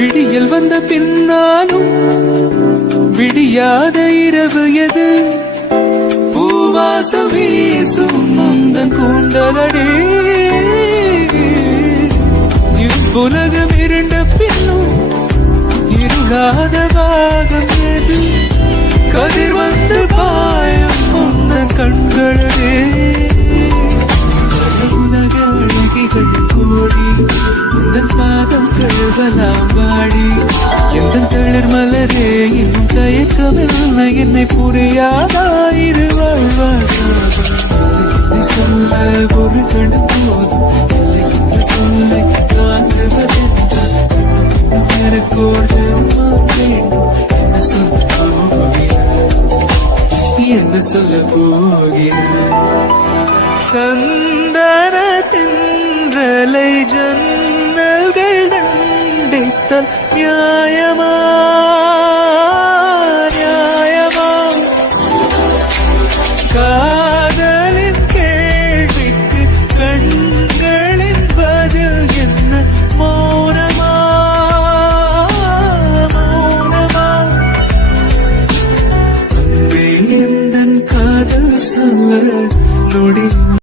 விடியல் வந்த பின்னாலும் விடியாத இரவு எது? பூவாசம் வீசும் முந்தன் கூந்தலடே. இவ்வுலகம் இருண்ட பின்னும் இருளாத பாகம் எது? கதிர் வந்து பாயும் முந்தன் கண்களடே. உலக அழகிகள் கோடி முந்தன் பாதம் கழுவலாம் வாடி. எந்த தளிர் மலரே இன்னும் தயக்கமில்லை என்னை புரியாதாயிரு வாழ்வாசாக சொல்ல ஒரு கணம் போதும் இல்லை இந்த சொல்லை தாங்குவதென்றால் எனக்கோர் ஜென்மம் வேண்டும். என்ன சொல்ல போகிறார், என்ன சொல்ல போகிறார்? சந்தன தென்றலை ஜன்னல்கள் தண்டித்தல் நியாயமா நியாயமா? காதலின் கேள்விக்கு கண்களின் பதில் என்ன? மௌனமா மௌனமா? அன்பே எந்தன் காதல் சொல்ல நொடி